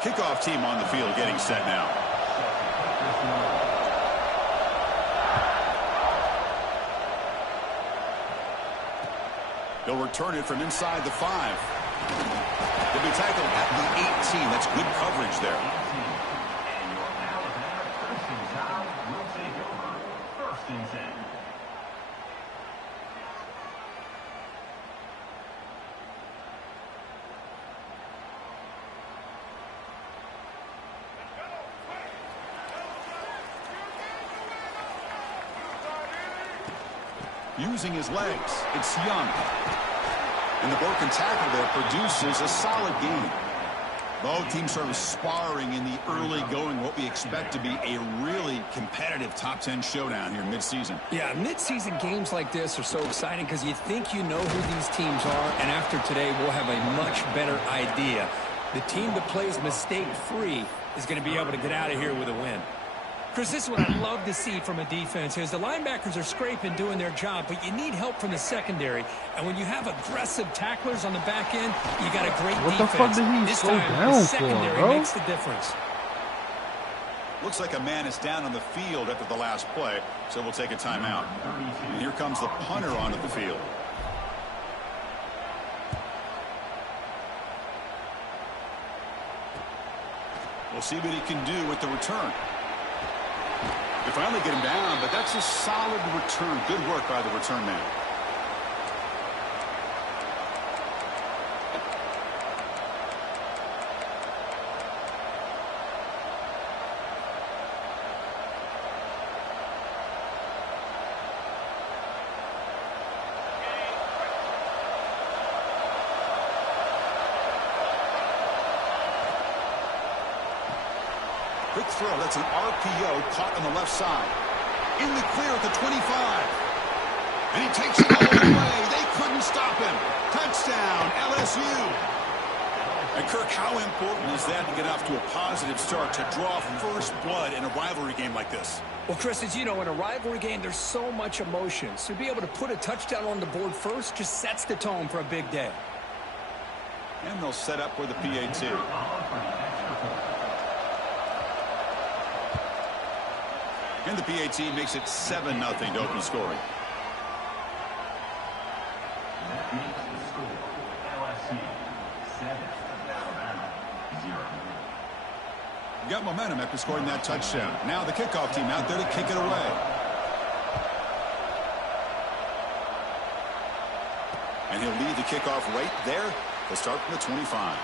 Kickoff team on the field getting set now. They'll return it from inside the 5. They'll be tackled at the 18. That's good coverage there. Using his legs, it's Young. And the broken tackle there produces a solid gain. Both teams sort of sparring in the early going, what we expect to be a really competitive top 10 showdown here mid-season. Yeah, mid-season games like this are so exciting because you think you know who these teams are, and after today we'll have a much better idea. The team that plays mistake-free is going to be able to get out of here with a win. Chris, this is what I love to see from a defense is the linebackers are scraping, doing their job, but you need help from the secondary. And when you have aggressive tacklers on the back end, you got a great defense. What the fuck did he this slow time, down the secondary for, bro? makes the difference. Looks like a man is down on the field after the last play, so we'll take a timeout. And here comes the punter onto the field. We'll see what he can do with the return. They finally get him down, but that's a solid return. Good work by the return man. Quick throw. That's an RPO caught on the left side. In the clear at the 25. And he takes it all the way. They couldn't stop him. Touchdown, LSU. And Kirk, how important is that to get off to a positive start to draw first blood in a rivalry game like this? Well, Chris, as you know, in a rivalry game, there's so much emotion. So to be able to put a touchdown on the board first just sets the tone for a big day. And they'll set up for the PAT. And the PAT makes it 7-0 to open scoring. Got momentum after scoring that touchdown. Now the kickoff team out there to kick it away. And he'll lead the kickoff right there. They'll start from the 25.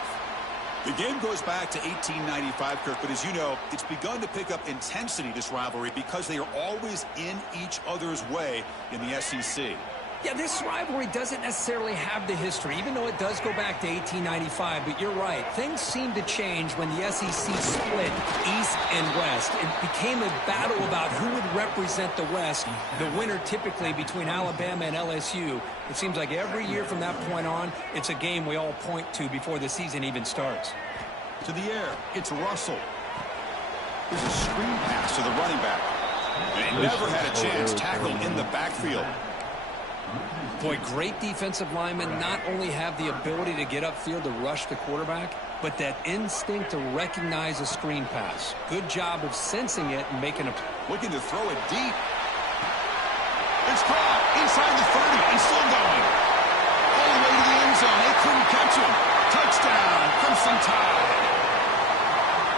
The game goes back to 1895, Kirk, but as you know, it's begun to pick up intensity, this rivalry, because they are always in each other's way in the SEC. Yeah, this rivalry doesn't necessarily have the history, even though it does go back to 1895, but you're right. Things seem to change when the SEC split East and West. It became a battle about who would represent the West, the winner typically between Alabama and LSU. It seems like every year from that point on, it's a game we all point to before the season even starts. To the air, it's Russell. There's a screen pass to the running back. And he never had a chance tackled in the backfield. Boy, great defensive linemen not only have the ability to get upfield to rush the quarterback, but that instinct to recognize a screen pass. Good job of sensing it and making a... Looking to throw it deep. It's caught inside the 30 and still going. All the way to the end zone. They couldn't catch him. Touchdown, Crimson Tide.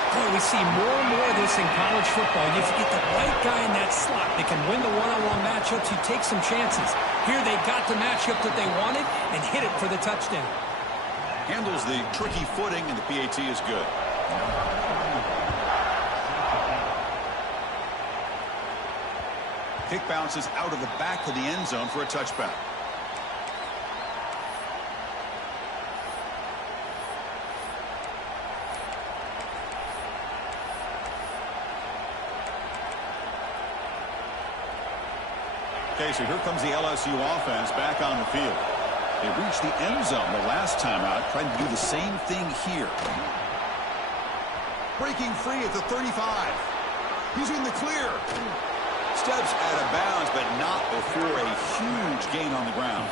Boy, we see more and more of this in college football. You get the right guy in that slot that can win the one-on-one matchups. You take some chances. Here they got the matchup that they wanted and hit it for the touchdown. Handles the tricky footing, and the PAT is good. Kick bounces out of the back of the end zone for a touchback. Okay, so here comes the LSU offense back on the field. They reached the end zone the last time out, trying to do the same thing here. Breaking free at the 35. He's in the clear. Steps out of bounds, but not before a huge gain on the ground.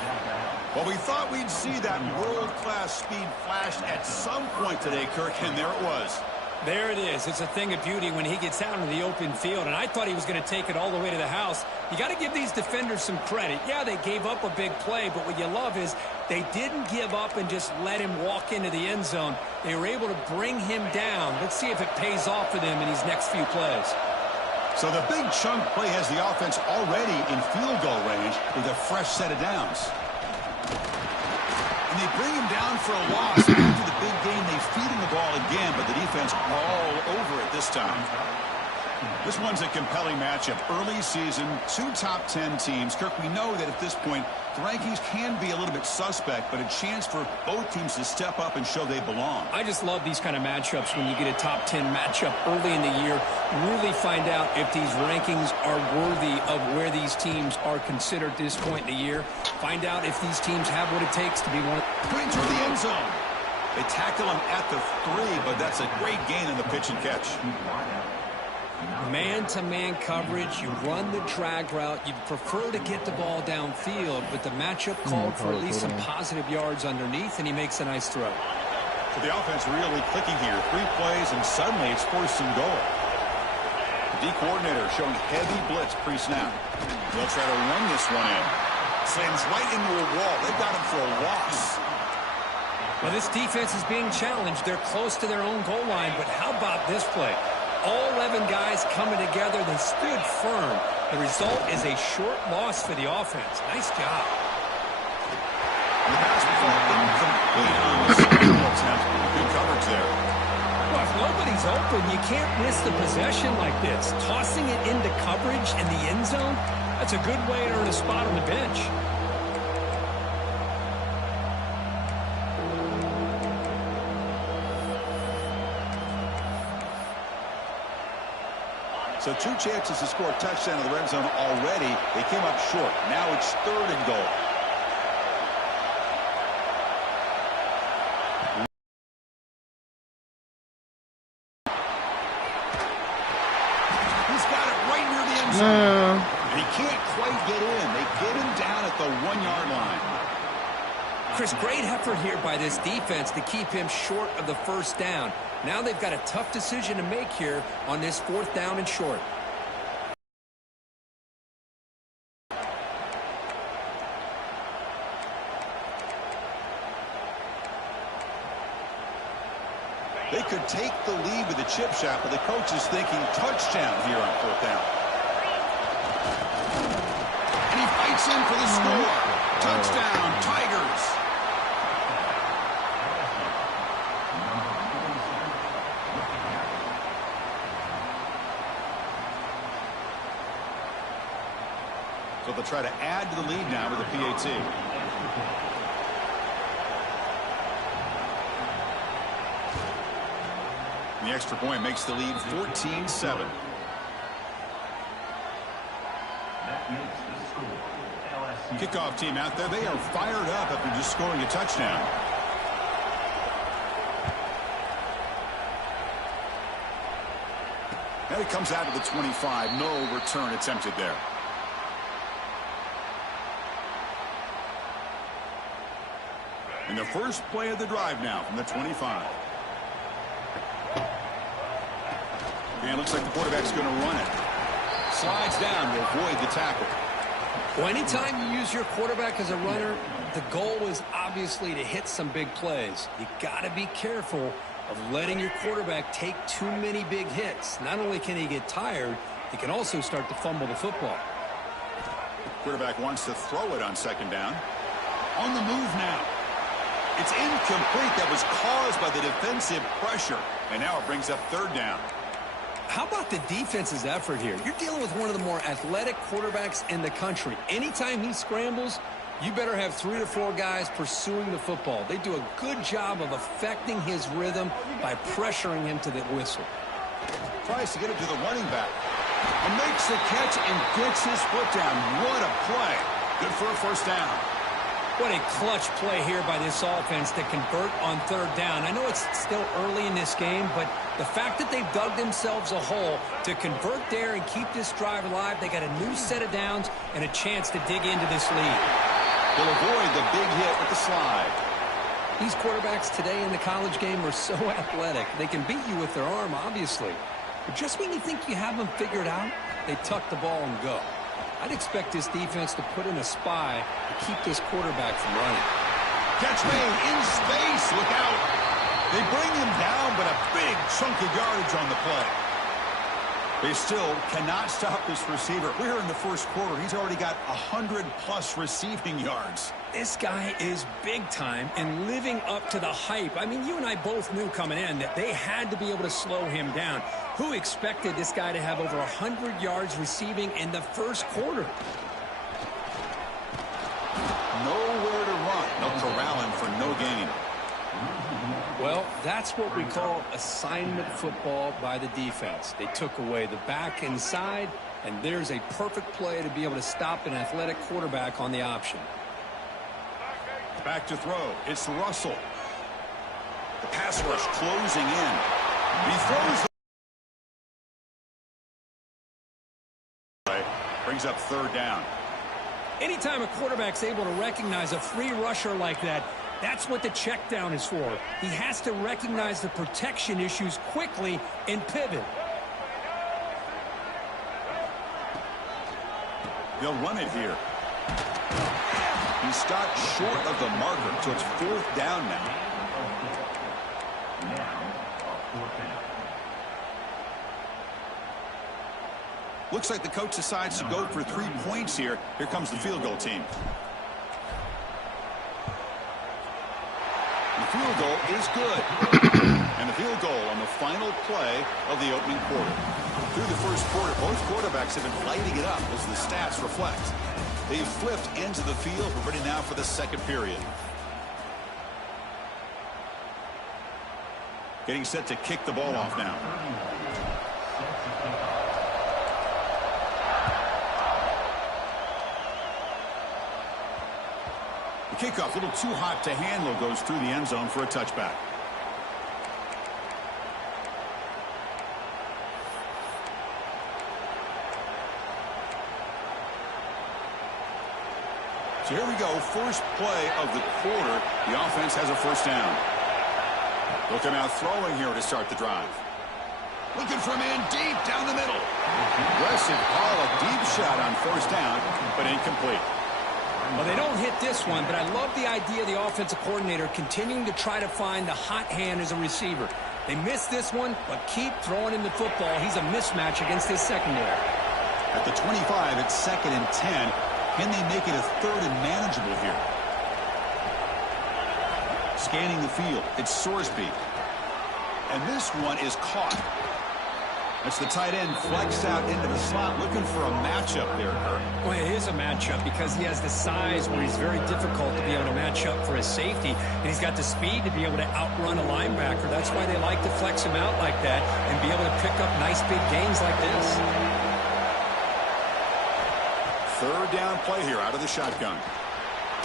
Well, we thought we'd see that world-class speed flashed at some point today, Kirk, and there it was. There it is. It's a thing of beauty when he gets out into the open field, and I thought he was going to take it all the way to the house. You got to give these defenders some credit. Yeah, they gave up a big play, but what you love is they didn't give up and just let him walk into the end zone. They were able to bring him down. Let's see if it pays off for them in these next few plays. So the big chunk play has the offense already in field goal range with a fresh set of downs. And they bring him down for a loss. After the big game, they feed him the ball again, but the defense all over it this time. This one's a compelling matchup. Early season, 2 top 10 teams. Kirk, we know that at this point, the rankings can be a little bit suspect, but a chance for both teams to step up and show they belong. I just love these kind of matchups when you get a top 10 matchup early in the year. Really find out if these rankings are worthy of where these teams are considered at this point in the year. Find out if these teams have what it takes to be one. Brings for the end zone. They tackle him at the 3, but that's a great gain in the pitch and catch. Man-to-man coverage, you run the drag route, you prefer to get the ball downfield, but the matchup called for at least some positive yards underneath, and he makes a nice throw. So the offense really clicking here. 3 plays, and suddenly it's 4th and goal. The D coordinator showing heavy blitz pre-snap. They'll try to run this one in. Slams right into a wall. They've got him for a loss. Well, this defense is being challenged. They're close to their own goal line, but how about this play? All 11 guys coming together. They stood firm. The result is a short loss for the offense. Nice job. The pass ball incomplete on the single attempt. Good coverage there. Well, if nobody's open, you can't miss the possession like this. Tossing it into coverage in the end zone, that's a good way to earn a spot on the bench. So 2 chances to score a touchdown in the red zone already. They came up short. Now it's 3rd and goal. He's got it right near the end zone. And he can't quite get in. They get him down at the 1-yard line. Chris, great effort here by this defense to keep him short of the 1st down. Now they've got a tough decision to make here on this 4th down and short. They could take the lead with a chip shot, but the coach is thinking touchdown here on 4th down. And he fights in for the score. Touchdown, Tigers. So they'll try to add to the lead now with a PAT. The extra point makes the lead 14-7. Kickoff team out there. They are fired up after just scoring a touchdown. And it comes out of the 25. No return attempted there. And the first play of the drive now from the 25. And it looks like the quarterback's going to run it. Slides down to avoid the tackle. Well, anytime you use your quarterback as a runner, the goal is obviously to hit some big plays. You got to be careful of letting your quarterback take too many big hits. Not only can he get tired, he can also start to fumble the football. Quarterback wants to throw it on 2nd down. On the move now. It's incomplete. That was caused by the defensive pressure. And now it brings up 3rd down. How about the defense's effort here? You're dealing with one of the more athletic quarterbacks in the country. Anytime he scrambles, you better have 3 or 4 guys pursuing the football. They do a good job of affecting his rhythm by pressuring him to the whistle. Tries to get it to the running back. And makes the catch and gets his foot down. What a play. Good for a 1st down. What a clutch play here by this offense to convert on 3rd down. I know it's still early in this game, but the fact that they've dug themselves a hole to convert there and keep this drive alive, they got a new set of downs and a chance to dig into this lead. They'll avoid the big hit with the slide. These quarterbacks today in the college game are so athletic. They can beat you with their arm, obviously. But just when you think you have them figured out, they tuck the ball and go. I'd expect this defense to put in a spy to keep this quarterback from running. Catch made in space. Look out. They bring him down, but a big chunk of yardage on the play. They still cannot stop this receiver. We're here in the first quarter. He's already got 100-plus receiving yards. This guy is big time and living up to the hype. I mean, you and I both knew coming in that they had to be able to slow him down. Who expected this guy to have over 100 yards receiving in the first quarter? Nowhere to run. They'll corral him for no gain. Well, that's what we call assignment football by the defense. They took away the back inside, and there's a perfect play to be able to stop an athletic quarterback on the option. Back to throw. It's Russell. The pass rush closing in. He throws the brings up third down. Anytime a quarterback's able to recognize a free rusher like that, that's what the check down is for. He has to recognize the protection issues quickly and pivot. They'll run it here. He stopped short of the marker, so it's fourth down now. Looks like the coach decides to go for 3 points here. Here comes the field goal team. The field goal is good. And the field goal on the final play of the opening quarter. Through the first quarter, both quarterbacks have been lighting it up as the stats reflect. They've flipped ends of the field. We're ready now for the second period. Getting set to kick the ball off now. The kickoff, a little too hot to handle, goes through the end zone for a touchback. So here we go, first play of the quarter. The offense has a first down. They'll come out throwing here to start the drive. Looking for a man deep down the middle. Aggressive call, a deep shot on first down, but incomplete. Well, they don't hit this one, but I love the idea of the offensive coordinator continuing to try to find the hot hand as a receiver. They missed this one, but keep throwing him the football. He's a mismatch against his secondary. At the 25, it's 2nd and 10. Can they make it a third and manageable here? Scanning the field, it's Sorsby. And this one is caught. That's the tight end flexed out into the slot, looking for a matchup there, Kirk. Well, it is a matchup because he has the size where he's very difficult to be able to match up for his safety, and he's got the speed to be able to outrun a linebacker. That's why they like to flex him out like that and be able to pick up nice big gains like this. Third down play here out of the shotgun.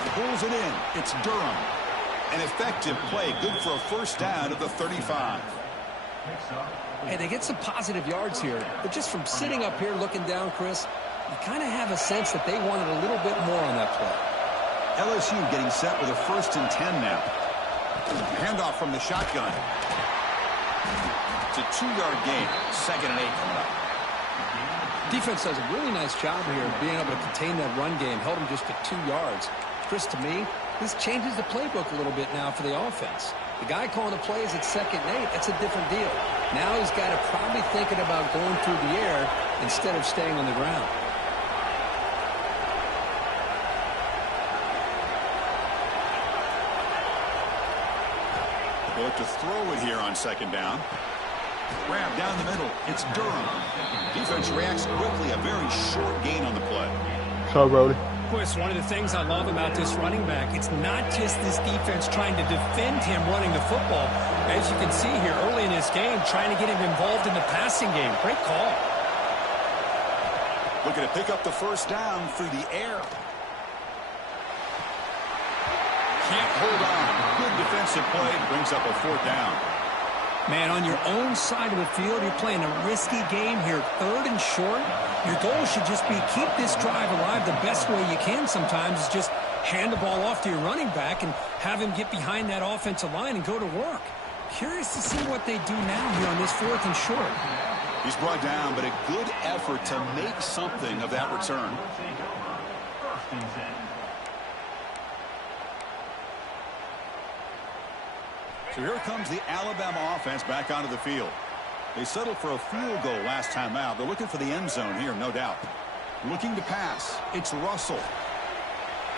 He pulls it in. It's Durham. An effective play, good for a first down at the 35. Hey, they get some positive yards here, but just from sitting up here looking down, Chris, you kind of have a sense that they wanted a little bit more on that play. LSU getting set with a 1st and 10 now. Handoff from the shotgun. It's a 2-yard gain. 2nd and 8 coming up. Defense does a really nice job here of being able to contain that run game, held them just to 2 yards. Chris, to me, this changes the playbook a little bit now for the offense. The guy calling the plays at 2nd and 8, that's a different deal. Now he's got to probably thinking about going through the air instead of staying on the ground. They look to throw it here on 2nd down. Grab down the middle. It's Durham. Defense reacts quickly. A very short gain on the play. So, Brody. Chris, one of the things I love about this running back, it's not just this defense trying to defend him running the football. As you can see here early in this game, trying to get him involved in the passing game. Great call. Looking to pick up the first down through the air. Can't hold on. Good defensive play. Brings up a 4th down. Man, on your own side of the field, you're playing a risky game here, 3rd and short. Your goal should just be keep this drive alive the best way you can sometimes is just hand the ball off to your running back and have him get behind that offensive line and go to work. Curious to see what they do now here on this 4th and short. He's brought down, but a good effort to make something of that return. So here comes the Alabama offense back onto the field. They settled for a field goal last time out. They're looking for the end zone here, no doubt. Looking to pass. It's Russell.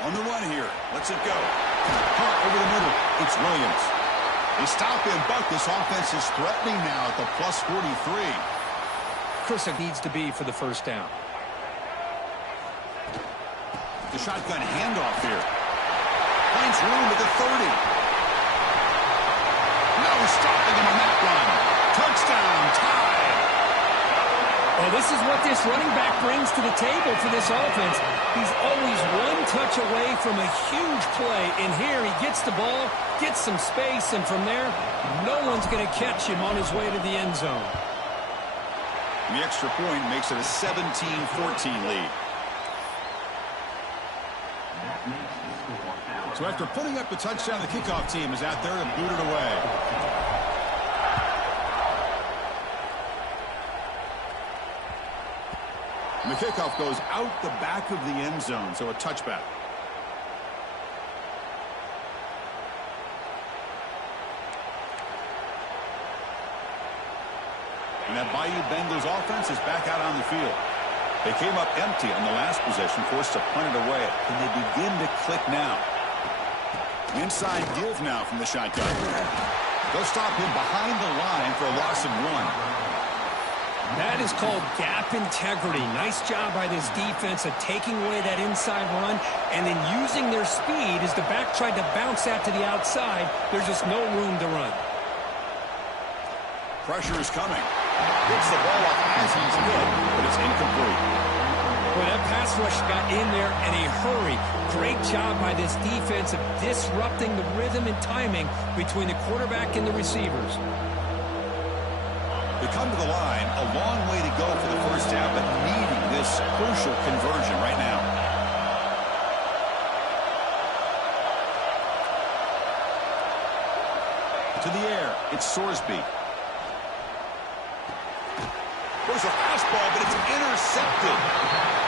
On the run here. Lets it go. Caught over the middle. It's Williams. They stop him, but this offense is threatening now at the plus 43. Chris, it needs to be for the first down. The shotgun handoff here. Finds room at the 30. No stopping him on that run. Touchdown, tied. Well, this is what this running back brings to the table for this offense. He's always one touch away from a huge play. And here he gets the ball, gets some space, and from there, no one's going to catch him on his way to the end zone. And the extra point makes it a 17-14 lead. So after putting up the touchdown, the kickoff team is out there to boot it away. And the kickoff goes out the back of the end zone, so a touchback. And that Bayou Bengals offense is back out on the field. They came up empty on the last possession, forced to punt it away. And they begin to click now. Inside give now from the shotgun. They'll stop him behind the line for a loss of 1. That is called gap integrity. Nice job by this defense of taking away that inside run and then using their speed as the back tried to bounce that to the outside. There's just no room to run. Pressure is coming. Gets the ball off as he's hit, but it's incomplete. Well, that pass rush got in there in a hurry. Great job by this defense of disrupting the rhythm and timing between the quarterback and the receivers. They come to the line, a long way to go for the first down, but needing this crucial conversion right now. To the air, it's Sorsby. There's a fastball, but it's intercepted.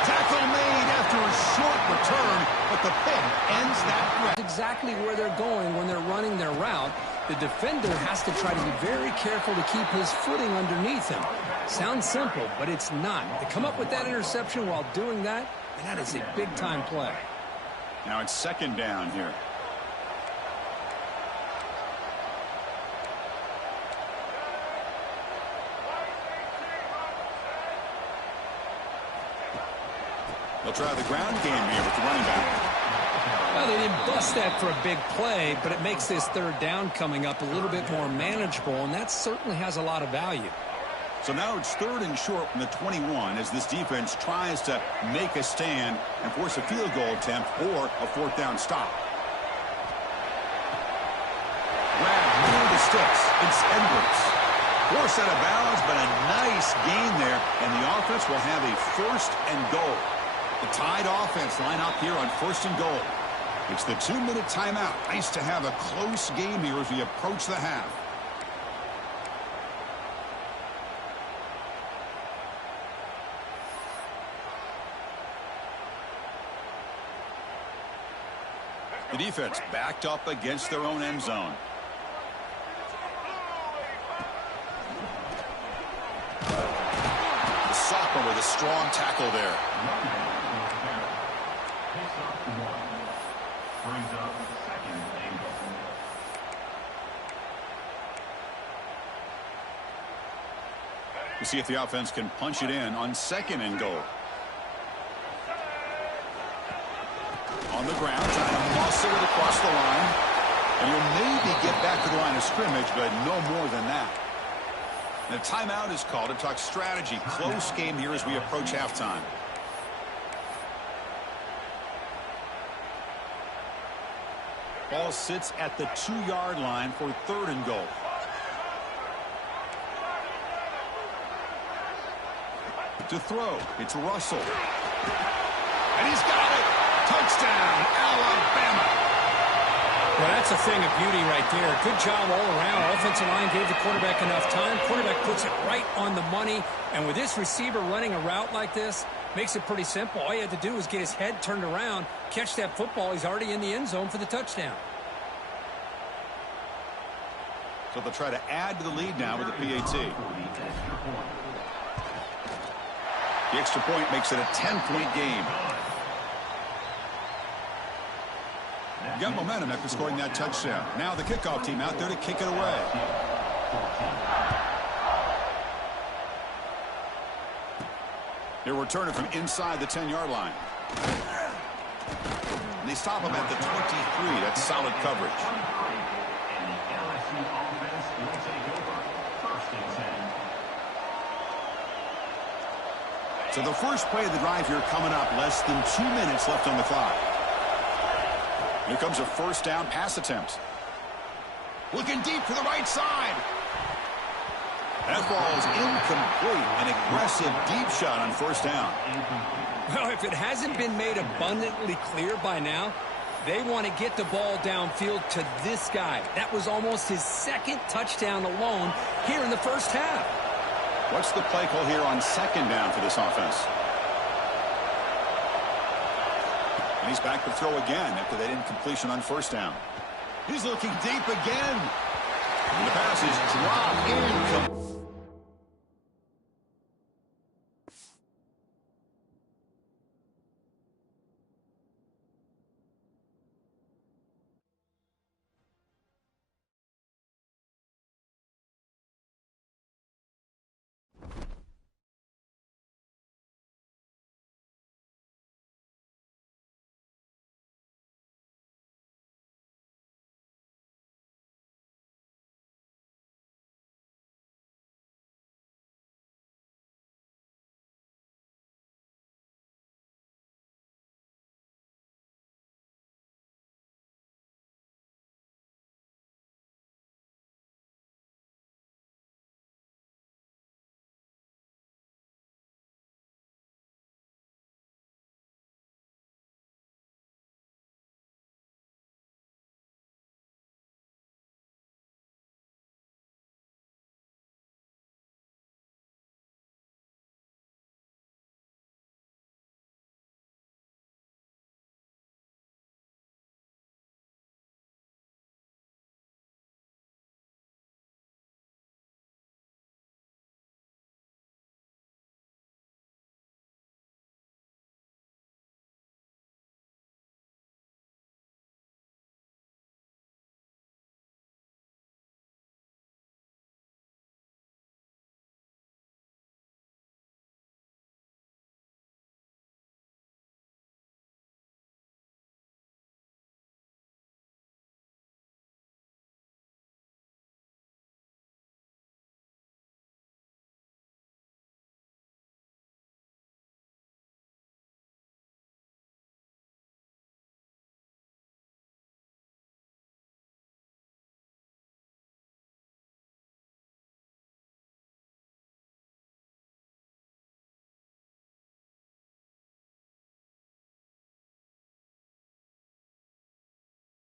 Tackle made after a short return, but the pick ends that threat. Exactly where they're going when they're running their route. The defender has to try to be very careful to keep his footing underneath him. Sounds simple, but it's not. To come up with that interception while doing that, and that is a big-time play. Now it's second down here. They'll try the ground game here with the running back. Well, they didn't bust that for a big play, but it makes this third down coming up a little bit more manageable, and that certainly has a lot of value. So now it's 3rd and short from the 21 as this defense tries to make a stand and force a field goal attempt or a 4th down stop. Grab near the sticks. It's Edwards. Forced out of bounds, but a nice gain there, and the offense will have a 1st and goal. The tied offense line up here on 1st and goal. It's the 2-minute timeout. Nice to have a close game here as we approach the half. The defense backed up against their own end zone. The sophomore with a strong tackle there. We'll see if the offense can punch it in on 2nd and goal. On the ground, trying to muscle it across the line. And you'll maybe get back to the line of scrimmage, but no more than that. And a timeout is called to talk strategy. Close game here as we approach halftime. Ball sits at the 2-yard line for 3rd and goal. To throw, it's Russell. And he's got it. Touchdown, Alabama. Well, that's a thing of beauty right there. Good job all around. Offensive line gave the quarterback enough time. Quarterback puts it right on the money. And with this receiver running a route like this, makes it pretty simple. All you had to do was get his head turned around, catch that football. He's already in the end zone for the touchdown. So they'll try to add to the lead now with the PAT. The extra point makes it a 10-point game. Got momentum after scoring that touchdown. Now the kickoff team out there to kick it away. He'll return it from inside the 10-yard line. And they stop him at the 23. That's solid coverage. So the first play of the drive here coming up. Less than 2 minutes left on the clock. Here comes a first down pass attempt. Looking deep for the right side. That ball is incomplete. An aggressive deep shot on first down. Well, if it hasn't been made abundantly clear by now, they want to get the ball downfield to this guy. That was almost his second touchdown alone here in the first half. What's the play call here on second down for this offense? And he's back to throw again after that incompletion on first down. He's looking deep again. And the pass is dropped incomplete.